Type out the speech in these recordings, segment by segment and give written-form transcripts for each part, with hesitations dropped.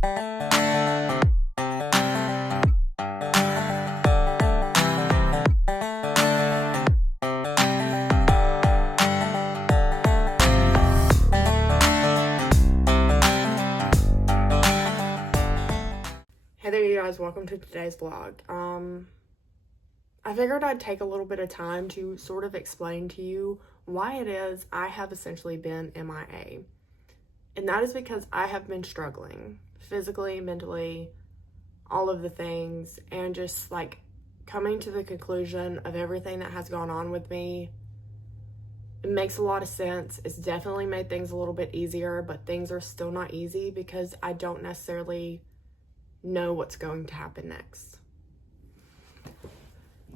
Hey there, you guys, welcome to today's vlog. I figured I'd take a little bit of time to sort of explain to you why it is I have essentially been MIA. And that is because I have been struggling physically, mentally, all of the things, and just like coming to the conclusion of everything that has gone on with me. It makes a lot of sense. It's definitely made things a little bit easier, but things are still not easy because I don't necessarily know what's going to happen next.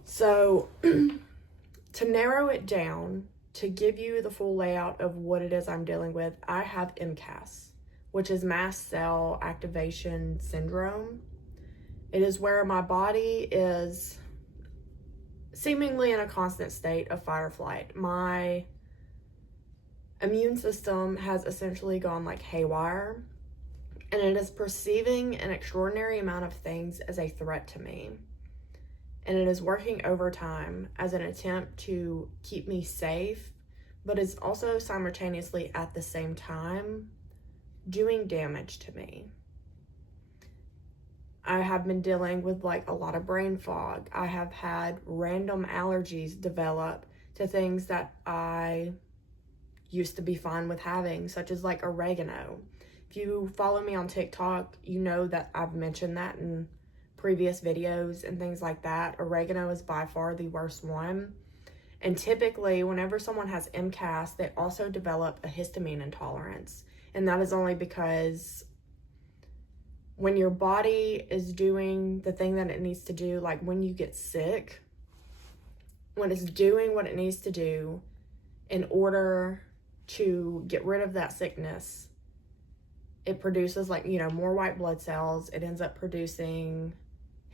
So to narrow it down, to give you the full layout of what it is I'm dealing with, I have MCAS, which is mast cell activation syndrome. It is where my body is seemingly in a constant state of fight or flight. My immune system has essentially gone like haywire, and it is perceiving an extraordinary amount of things as a threat to me. And it is working overtime as an attempt to keep me safe, but is also simultaneously at the same time doing damage to me. I have been dealing with like a lot of brain fog. I have had random allergies develop to things that I used to be fine with having, such as like oregano. If you follow me on TikTok, you know that I've mentioned that in previous videos and things like that. Oregano is by far the worst one. And typically, whenever someone has MCAS, they also develop a histamine intolerance. And that is only because when your body is doing the thing that it needs to do, like when you get sick, when it's doing what it needs to do in order to get rid of that sickness, it produces more white blood cells. It ends up producing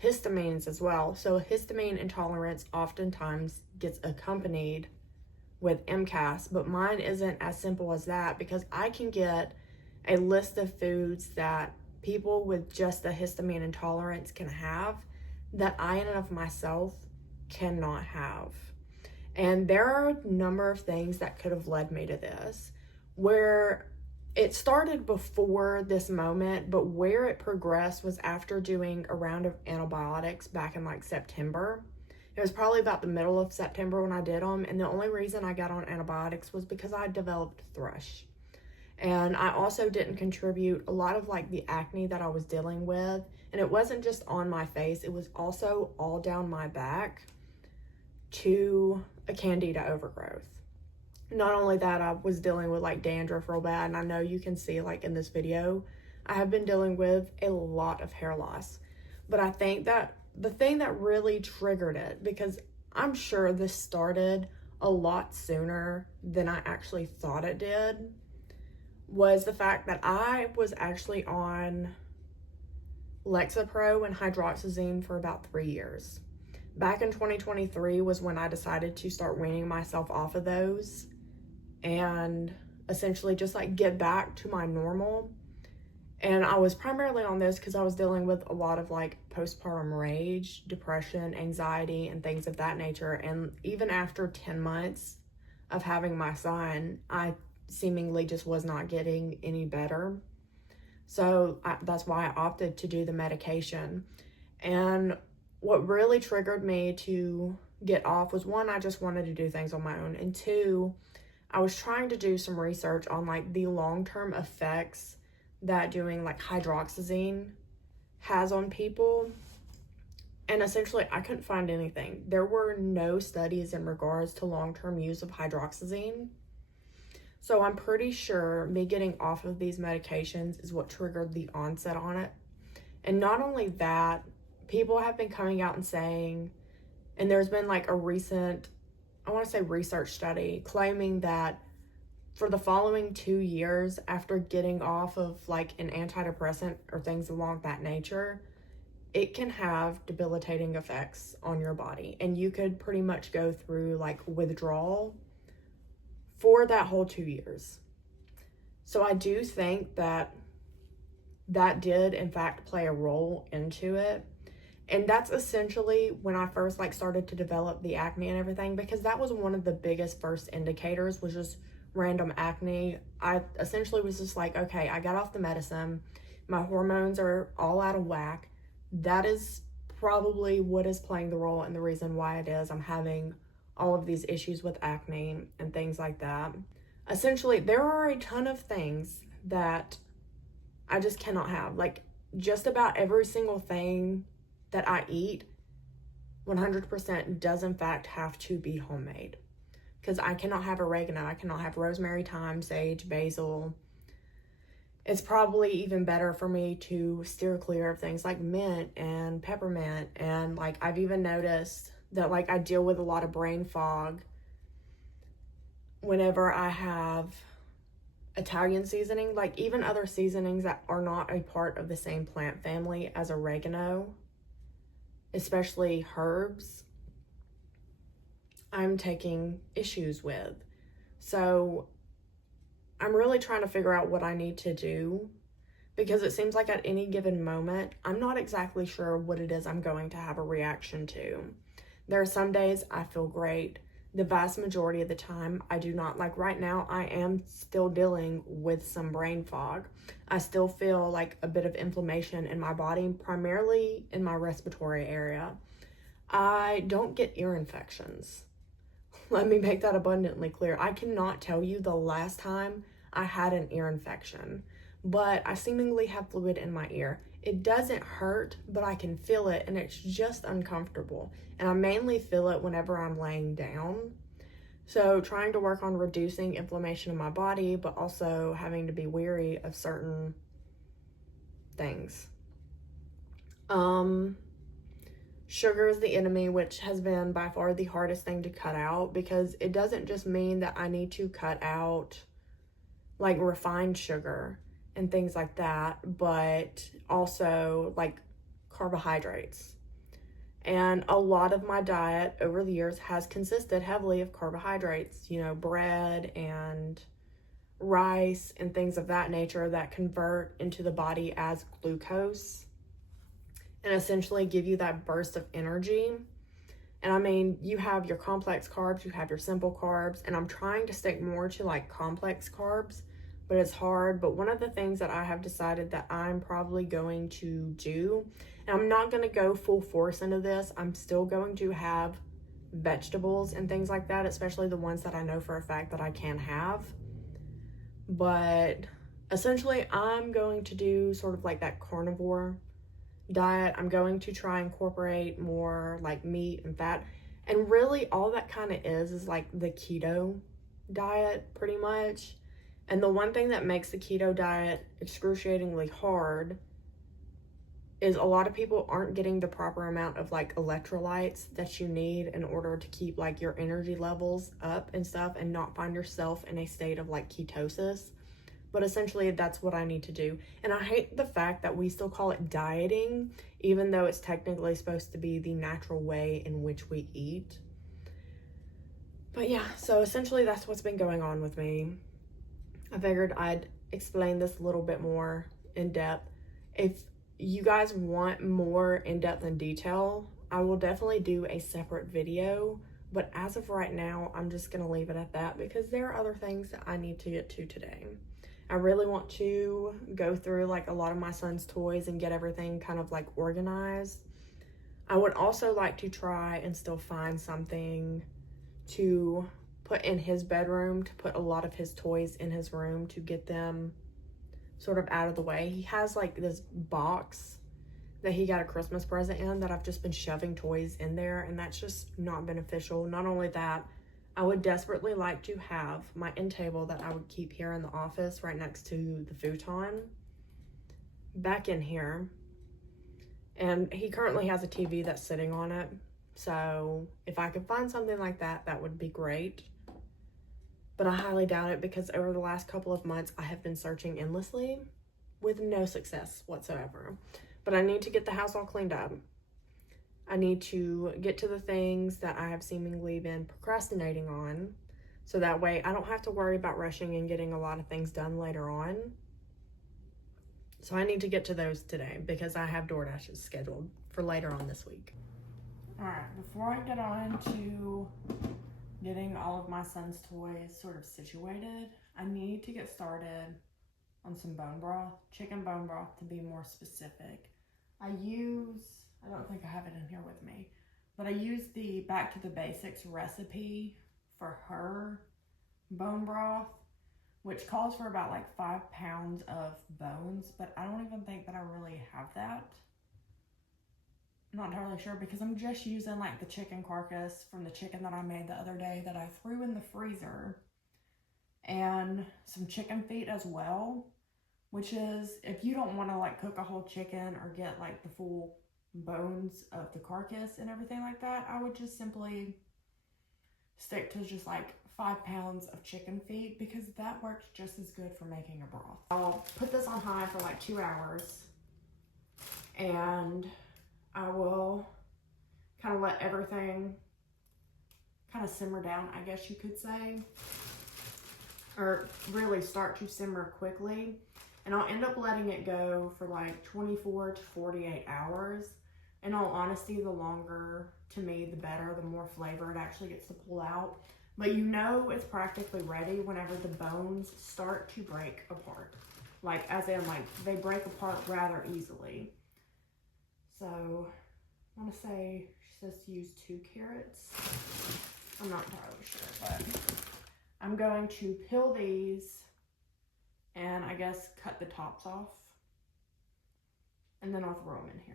histamines as well. So histamine intolerance oftentimes gets accompanied with MCAS, but mine isn't as simple as that, because I can get a list of foods that people with just a histamine intolerance can have that I in and of myself cannot have. And there are a number of things that could have led me to this, where it started before this moment, but where it progressed was after doing a round of antibiotics back in like September. It was probably about the middle of September when I did them, and the only reason I got on antibiotics was because I developed thrush. And I also didn't contribute a lot of like the acne that I was dealing with, and it wasn't just on my face, it was also all down my back to a candida overgrowth. Not only that, I was dealing with like dandruff real bad, and I know you can see like in this video, I have been dealing with a lot of hair loss. But I think that the thing that really triggered it, because I'm sure this started a lot sooner than I actually thought it did, was the fact that I was actually on Lexapro and hydroxyzine for about 3 years. Back in 2023 was when I decided to start weaning myself off of those and essentially just like get back to my normal. And I was primarily on this because I was dealing with a lot of like postpartum rage, depression, anxiety, and things of that nature. And even after 10 months of having my son, I seemingly just was not getting any better. So that's why I opted to do the medication. And what really triggered me to get off was, one, I just wanted to do things on my own, and two, I was trying to do some research on like the long-term effects that doing like hydroxyzine has on people. And essentially I couldn't find anything. There were no studies in regards to long-term use of hydroxyzine. So I'm pretty sure me getting off of these medications is what triggered the onset on it. And not only that, people have been coming out and saying, and there's been like a recent, I want to say research study claiming that for the following 2 years after getting off of like an antidepressant or things along that nature, it can have debilitating effects on your body. And you could pretty much go through like withdrawal for that whole 2 years. So I do think that that did in fact play a role into it. And that's essentially when I first like started to develop the acne and everything, because that was one of the biggest first indicators, was just random acne. I essentially was just like, okay, I got off the medicine, my hormones are all out of whack. That is probably what is playing the role and the reason why it is I'm having all of these issues with acne and things like that. Essentially, there are a ton of things that I just cannot have. Like, just about every single thing that I eat 100% does in fact have to be homemade, because I cannot have oregano, I cannot have rosemary, thyme, sage, basil. It's probably even better for me to steer clear of things like mint and peppermint. And like, I've even noticed that like I deal with a lot of brain fog whenever I have Italian seasoning, like even other seasonings that are not a part of the same plant family as oregano, especially herbs, I'm taking issues with. So I'm really trying to figure out what I need to do, because it seems like at any given moment, I'm not exactly sure what it is I'm going to have a reaction to. There are some days I feel great. The vast majority of the time, I do not. Like right now, I am still dealing with some brain fog. I still feel like a bit of inflammation in my body, primarily in my respiratory area. I don't get ear infections. Let me make that abundantly clear. I cannot tell you the last time I had an ear infection, but I seemingly have fluid in my ear. It doesn't hurt, but I can feel it, and it's just uncomfortable. And I mainly feel it whenever I'm laying down. So trying to work on reducing inflammation in my body, but also having to be wary of certain things. Sugar is the enemy, which has been by far the hardest thing to cut out, because it doesn't just mean that I need to cut out like refined sugar and things like that, but also like carbohydrates. And a lot of my diet over the years has consisted heavily of carbohydrates, you know, bread and rice and things of that nature that convert into the body as glucose and essentially give you that burst of energy. And I mean, you have your complex carbs, you have your simple carbs, and I'm trying to stick more to like complex carbs, but it's hard. But one of the things that I have decided that I'm probably going to do, and I'm not going to go full force into this, I'm still going to have vegetables and things like that, especially the ones that I know for a fact that I can have. But essentially, I'm going to do sort of like that carnivore diet. I'm going to try and incorporate more like meat and fat. And really all that kind of is like the keto diet pretty much. And the one thing that makes the keto diet excruciatingly hard is a lot of people aren't getting the proper amount of like electrolytes that you need in order to keep like your energy levels up and stuff, and not find yourself in a state of like ketosis. But essentially that's what I need to do. And I hate the fact that we still call it dieting, even though it's technically supposed to be the natural way in which we eat. But yeah, so essentially that's what's been going on with me. I figured I'd explain this a little bit more in depth. If you guys want more in depth and detail, I will definitely do a separate video. But as of right now, I'm just gonna leave it at that, because there are other things that I need to get to today. I really want to go through like a lot of my son's toys and get everything kind of like organized. I would also like to try and still find something to put in his bedroom, to put a lot of his toys in his room, to get them sort of out of the way. He has like this box that he got a Christmas present in that I've just been shoving toys in there, and that's just not beneficial. Not only that, I would desperately like to have my end table that I would keep here in the office right next to the futon back in here. And he currently has a TV that's sitting on it. So if I could find something like that, that would be great. But I highly doubt it, because over the last couple of months, I have been searching endlessly with no success whatsoever. But I need to get the house all cleaned up. I need to get to the things that I have seemingly been procrastinating on, so that way I don't have to worry about rushing and getting a lot of things done later on. So I need to get to those today because I have DoorDashes scheduled for later on this week. All right, before I get on to getting all of my son's toys sort of situated, I need to get started on some bone broth, chicken bone broth to be more specific. I don't think I have it in here with me, but I use the Back to the Basics recipe for her bone broth, which calls for about like 5 pounds of bones, but I don't even think that I really have that. I'm not entirely sure because I'm just using like the chicken carcass from the chicken that I made the other day that I threw in the freezer, and some chicken feet as well, which is, if you don't want to like cook a whole chicken or get like the full bones of the carcass and everything like that, I would just simply stick to just like 5 pounds of chicken feet because that works just as good for making a broth. I'll put this on high for like 2 hours, and I will kind of let everything kind of simmer down, I guess you could say, or really start to simmer quickly. And I'll end up letting it go for like 24 to 48 hours. In all honesty, the longer, to me, the better, the more flavor it actually gets to pull out. But you know it's practically ready whenever the bones start to break apart. Like, as in, like, they break apart rather easily. So, I want to say, she says to use 2 carrots. I'm not entirely sure, but I'm going to peel these and I guess cut the tops off. And then I'll throw them in here.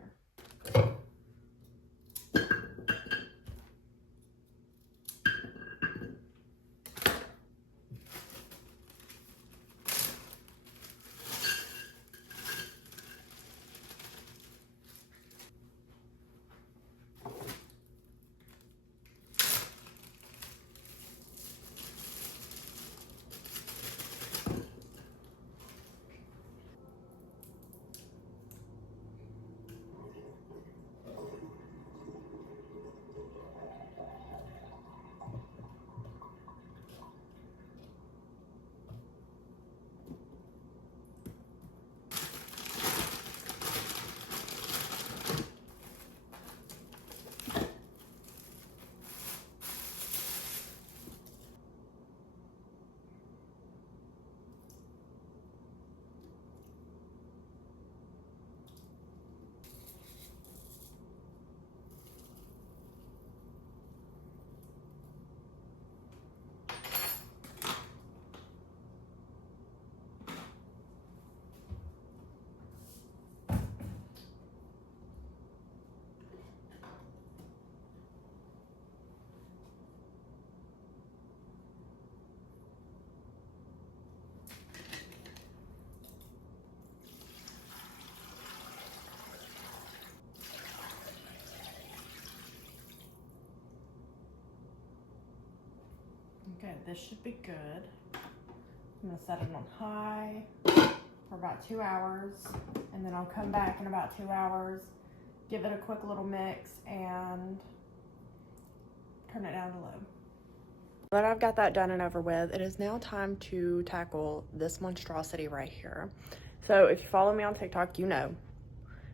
Okay, this should be good. I'm gonna set it on high for about 2 hours, and then I'll come back in about 2 hours, give it a quick little mix, and turn it down to low. But I've got that done and over with. It is now time to tackle this monstrosity right here. So if you follow me on TikTok, you know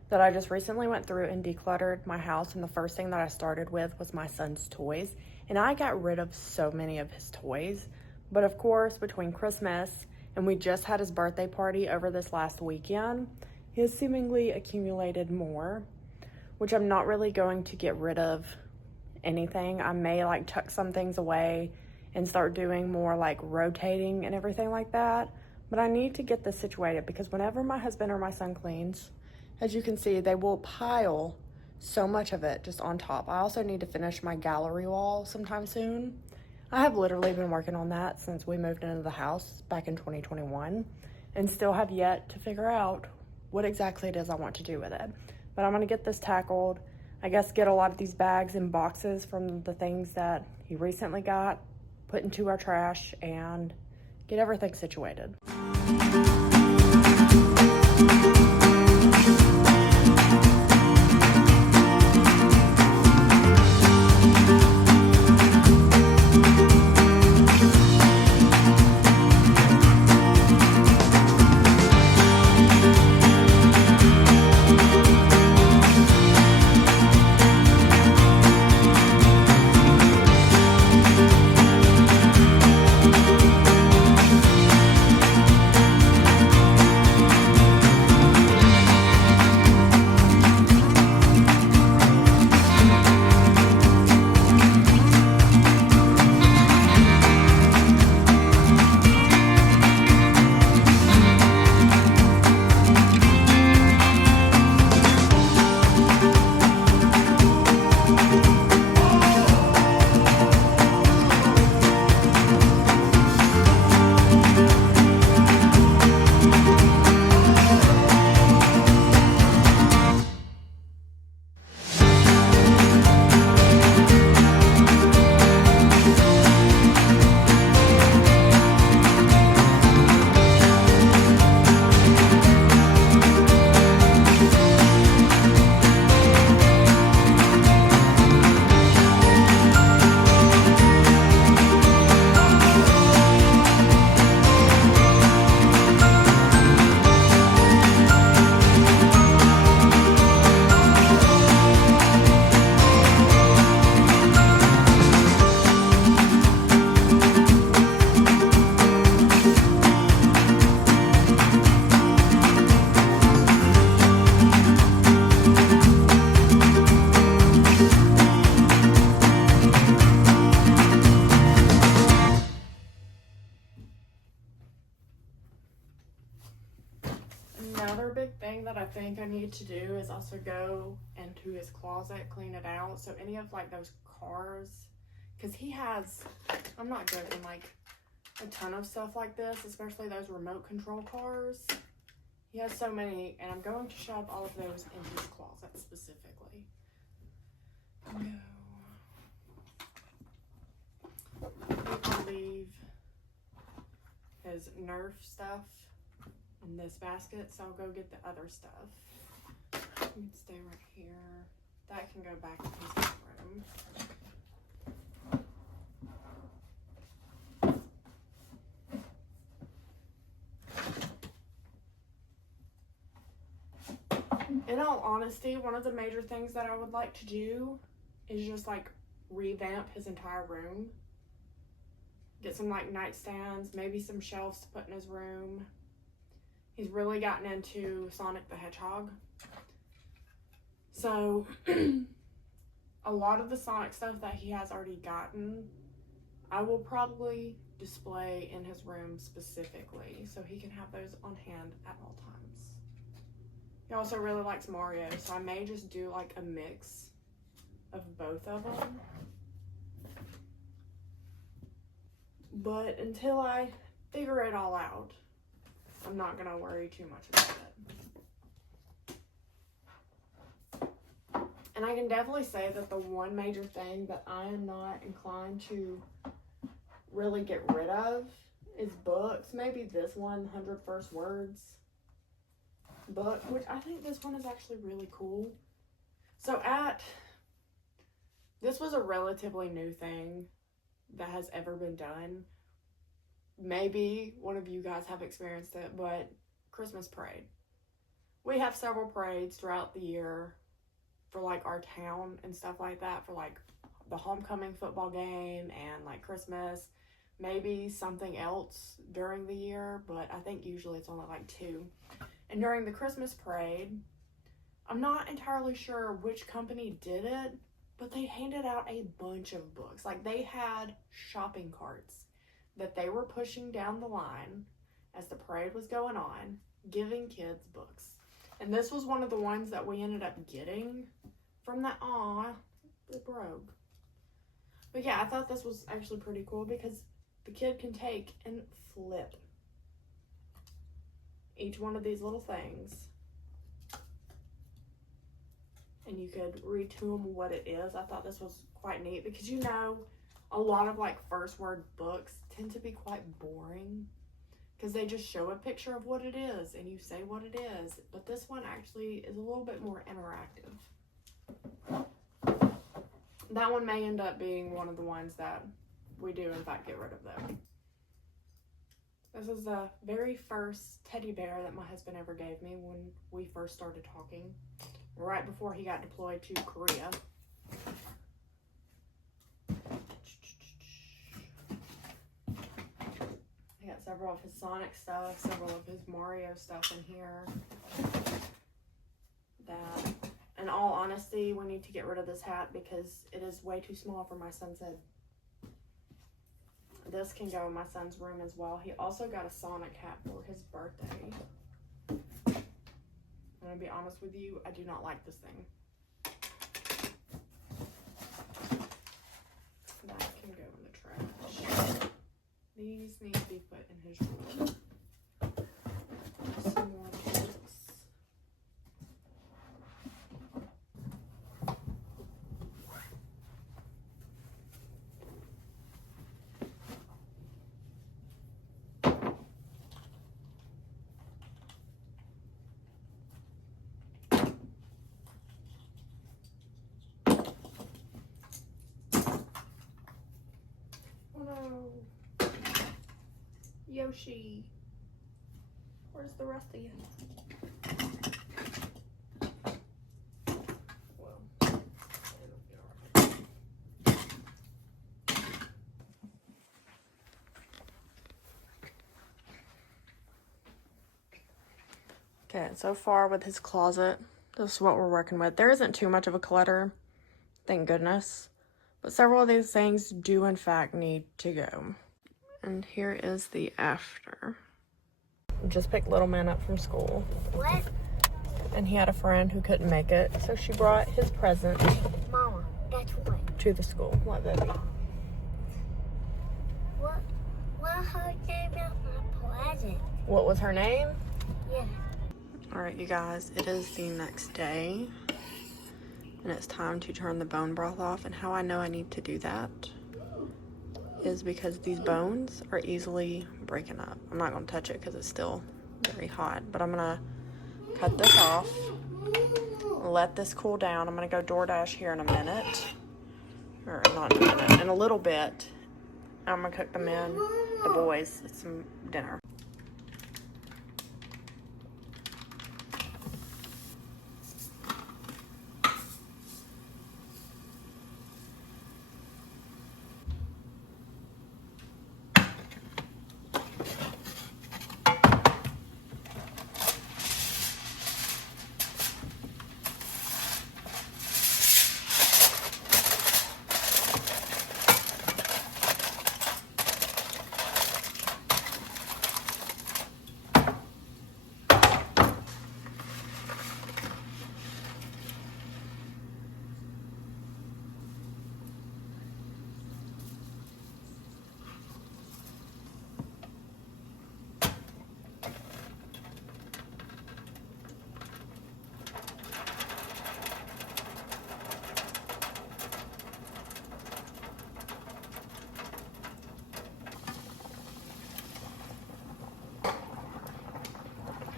that I just recently went through and decluttered my house, and the first thing that I started with was my son's toys. And I got rid of so many of his toys. But of course, between Christmas and we just had his birthday party over this last weekend, he has seemingly accumulated more, which I'm not really going to get rid of anything. I may like tuck some things away and start doing more like rotating and everything like that. But I need to get this situated because whenever my husband or my son cleans, as you can see, they will pile so much of it just on top. I also need to finish my gallery wall sometime soon. I have literally been working on that since we moved into the house back in 2021 and still have yet to figure out what exactly it is I want to do with it. But I'm gonna get this tackled. I guess get a lot of these bags and boxes from the things that he recently got, put into our trash, and get everything situated. think I need to do is also go into his closet, clean it out. So any of like those cars, because he has, I'm not joking, like a ton of stuff like this, especially those remote control cars. He has so many, and I'm going to shove all of those in his closet specifically. I'll leave his Nerf stuff in this basket, so I'll go get the other stuff. You can stay right here. That can go back in his room. In all honesty, one of the major things that I would like to do is just like revamp his entire room. Get some like nightstands, maybe some shelves to put in his room. He's really gotten into Sonic the Hedgehog. So a lot of the Sonic stuff that he has already gotten, I will probably display in his room specifically so he can have those on hand at all times. He also really likes Mario, so I may just do like a mix of both of them. But until I figure it all out, I'm not gonna worry too much about it. And I can definitely say that the one major thing that I am not inclined to really get rid of is books. Maybe this one, 100 First Words book, which I think this one is actually really cool. So this was a relatively new thing that has ever been done. Maybe one of you guys have experienced it, but Christmas parade. We have several parades throughout the year for like our town and stuff like that, for like the homecoming football game and like Christmas, maybe something else during the year, but I think usually it's only like 2. And during the Christmas parade, I'm not entirely sure which company did it, but they handed out a bunch of books. Like they had shopping carts that they were pushing down the line as the parade was going on, giving kids books. And this was one of the ones that we ended up getting from that. Aw, it broke. But yeah, I thought this was actually pretty cool because the kid can take and flip each one of these little things, and you could read to them what it is. I thought this was quite neat because, you know, a lot of like first word books tend to be quite boring because they just show a picture of what it is and you say what it is. But this one actually is a little bit more interactive. That one may end up being one of the ones that we do in fact get rid of though. This is the very first teddy bear that my husband ever gave me when we first started talking, right before he got deployed to Korea. I got several of his Sonic stuff, several of his Mario stuff in here. That, in all honesty, we need to get rid of this hat because it is way too small for my son's head. This can go in my son's room as well. He also got a Sonic hat for his birthday. I'm gonna be honest with you, I do not like this thing. That can go in the trash. These need to be put in his drawer. Some more books. Yoshi, where's the rest of you? Well, it'll be alright. Okay, so far with his closet, this is what we're working with. There isn't too much of a clutter, thank goodness, but several of these things do in fact need to go. And here is the after. Just picked little man up from school. What? and he had a friend who couldn't make it, so she brought his present. Mama, that's what. To the school. What, baby? What her name is my present? What was her name? Yeah. Alright, you guys, it is the next day, and it's time to turn the bone broth off. And how I know I need to do that is because these bones are easily breaking up. I'm not going to touch it because it's still very hot, but I'm going to cut this off, let this cool down. I'm going to go DoorDash here in a minute, or not in a minute, in a little bit. I'm going to cook the boys, some dinner.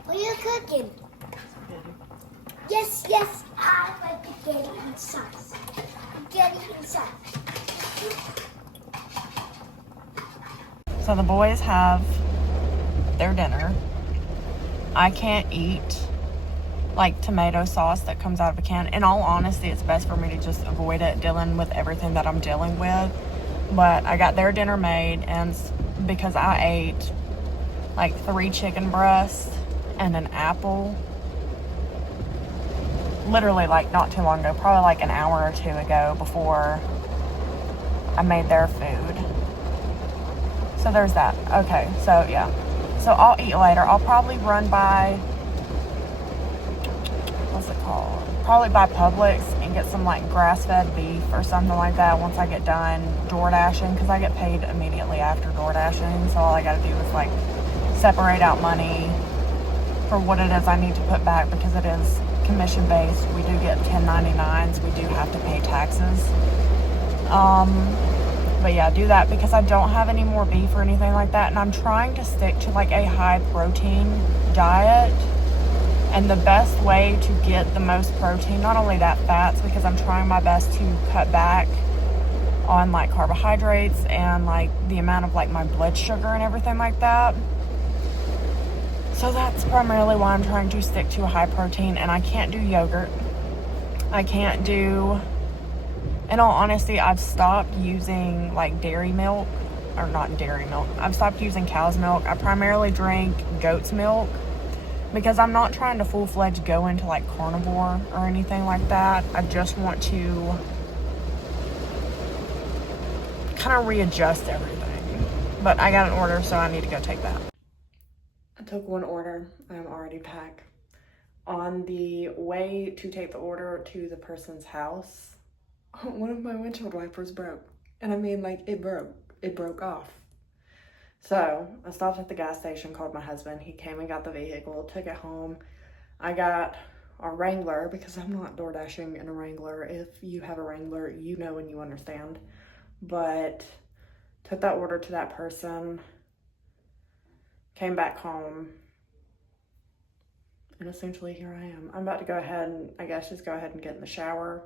What are you cooking? Yes, I like spaghetti and sauce. Spaghetti and sauce. So the boys have their dinner. I can't eat like tomato sauce that comes out of a can. In all honesty, it's best for me to just avoid it dealing with everything that I'm dealing with. But I got their dinner made, and because I ate like 3 chicken breasts and an apple literally like not too long ago, probably like an hour or 2 ago before I made their food. So there's that. Okay, so yeah. So I'll eat later. I'll probably run by, what's it called? Probably by Publix and get some like grass-fed beef or something like that once I get done DoorDashing, because I get paid immediately after DoorDashing. So all I gotta do is like separate out money for what it is I need to put back, because it is commission based. We do get 1099s. We do have to pay taxes. But yeah, do that because I don't have any more beef or anything like that, and I'm trying to stick to like a high protein diet. And the best way to get the most protein, not only that fats, because I'm trying my best to cut back on like carbohydrates and like the amount of like my blood sugar and everything like that. So that's primarily why I'm trying to stick to a high protein. And I can't do yogurt. I can't do, in all honesty, I've stopped using like dairy milk, or not dairy milk. I've stopped using cow's milk. I primarily drink goat's milk because I'm not trying to full-fledged go into like carnivore or anything like that. I just want to kind of readjust everything. But I got an order, so I need to go take that. I took one order. I'm already packed. On the way to take the order to the person's house, one of my windshield wipers broke. And I mean, like, it broke off. So I stopped at the gas station, called my husband. He came and got the vehicle, took it home. I got a Wrangler because I'm not DoorDashing in a Wrangler. If you have a Wrangler, you know and you understand. But took that order to that person, came back home, and essentially here I am. I'm about to go ahead and, I guess, just go ahead and get in the shower.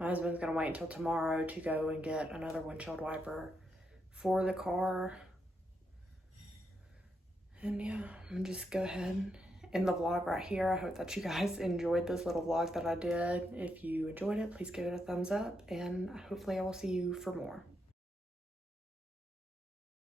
My husband's gonna wait until tomorrow to go and get another windshield wiper for the car. And yeah, I'm just go ahead and end the vlog right here. I hope that you guys enjoyed this little vlog that I did. If you enjoyed it, please give it a thumbs up, and hopefully I will see you for more.